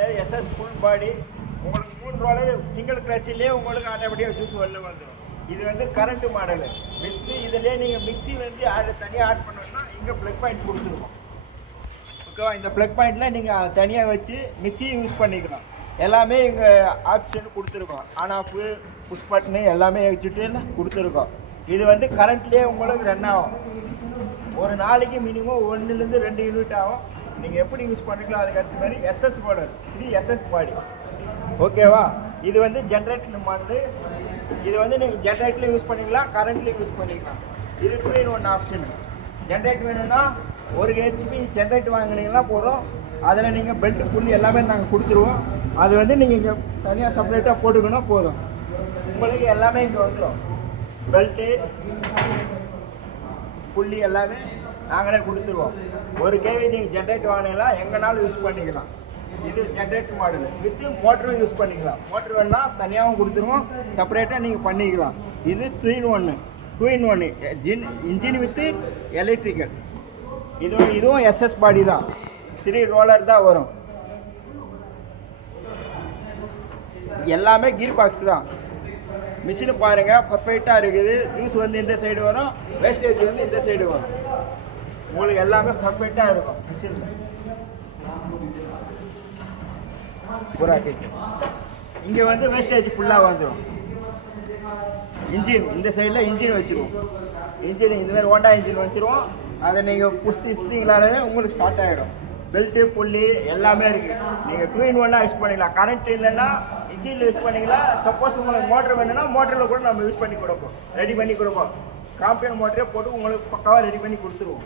SS full body உங்களுக்கு 3 roller single கிளச்சிலே உங்களுக்கு ஆட்டோமேட்டிக்காக ஜூஸ் வெளில வந்துடும். இது வந்து கரண்ட் மாடலு வித் இதிலே நீங்கள் மிக்ஸி வந்து அதை தனியாக ஆட் பண்ணணும்னா இங்கே ப்ளக் பாயிண்ட் கொடுத்துருக்கோம். ஓகேவா? இந்த ப்ளக் பாயிண்டில் நீங்கள் தனியாக வச்சு மிக்ஸியும் யூஸ் பண்ணிக்கலாம். எல்லாமே இங்கே ஆப்ஷன் கொடுத்துருக்கோம். ஆன் ஆஃப் புஷ் பட்டனு எல்லாமே வச்சுட்டு கொடுத்துருக்கோம். இது வந்து கரண்ட்லேயே உங்களுக்கு ரன் ஆகும். ஒரு நாளைக்கு மினிமம் 1லேருந்து 2 யூனிட் ஆகும். நீங்கள் எப்படி யூஸ் பண்ணிக்கலாம் அதுக்கு அடுத்த மாதிரி SS மாடல், இது SS பாடி. ஓகேவா? இது வந்து ஜென்ரேட்டர் மாடல். இது வந்து நீங்கள் ஜென்ரேட்டர்லையும் யூஸ் பண்ணிக்கலாம், கரண்ட்லேயும் யூஸ் பண்ணிக்கலாம். இது 2-in-1 ஆப்ஷன். ஜென்ரேட் வேணும்னா 1 HP ஜென்ரேட் வாங்கினீங்கன்னா போதும். அதில் நீங்கள் பெல்ட் புள்ளி எல்லாமே நாங்கள் கொடுத்துருவோம். அது வந்து நீங்கள் இங்கே தனியாக செப்பரேட்டாக போட்டுக்கணும் போதும். உங்களுக்கு எல்லாமே இங்கே வந்துடும். பெல்ட்டு புள்ளி எல்லாமே நாங்களே கொடுத்துருவோம். 1 kV நீங்கள் ஜென்ரேட் வாங்கினீங்களா எங்கேனாலும் யூஸ் பண்ணிக்கலாம். இது ஜென்ரேட் மாடல் வித் மோட்டரும் யூஸ் பண்ணிக்கலாம். மோட்டர் வேணால் தனியாகவும் கொடுத்துருவோம், செப்பரேட்டாக நீங்கள் பண்ணிக்கலாம். இது 2-in-1 இன்ஜின் வித் எலக்ட்ரிக்கல். இதுவும் SS பாடி தான், 3 ரோலர் தான் வரும். எல்லாமே கீர் பாக்ஸ் தான். மிஷினு பாருங்கள் பர்ஃபெக்டாக இருக்குது. ஜூஸ் வந்து இந்த சைடு வரும், வேஸ்டேஜ் வந்து இந்த சைடு வரும். உங்களுக்கு எல்லாமே பர்ஃபெக்டாக இருக்கும் மிஷினில். பூரா கேட்கு. இங்கே வந்து வேஸ்டேஜ் ஃபுல்லாக வந்துடும். இன்ஜின் இந்த சைடில் இன்ஜின் வச்சுருவோம். இன்ஜின் இதுமாதிரி ஹோண்டா இன்ஜின் வச்சுருவோம். அதை நீங்கள் புஷ்டிங்களாலே உங்களுக்கு ஸ்டார்ட் ஆகிடும். பெல்ட்டு புள்ளி எல்லாமே இருக்குது. நீங்கள் 2-in-1 யூஸ் பண்ணிக்கலாம். கரண்ட் இல்லைன்னா இன்ஜினில் யூஸ் பண்ணிக்கலாம். சப்போஸ் உங்களுக்கு மோட்டர் வேணும்னா மோட்டரில் கூட நம்ம யூஸ் பண்ணி கொடுப்போம், ரெடி பண்ணி கொடுப்போம். காம்பவுண்ட் மோட்டரே போட்டு உங்களுக்கு பக்காவாக ரெடி பண்ணி கொடுத்துருவோம்.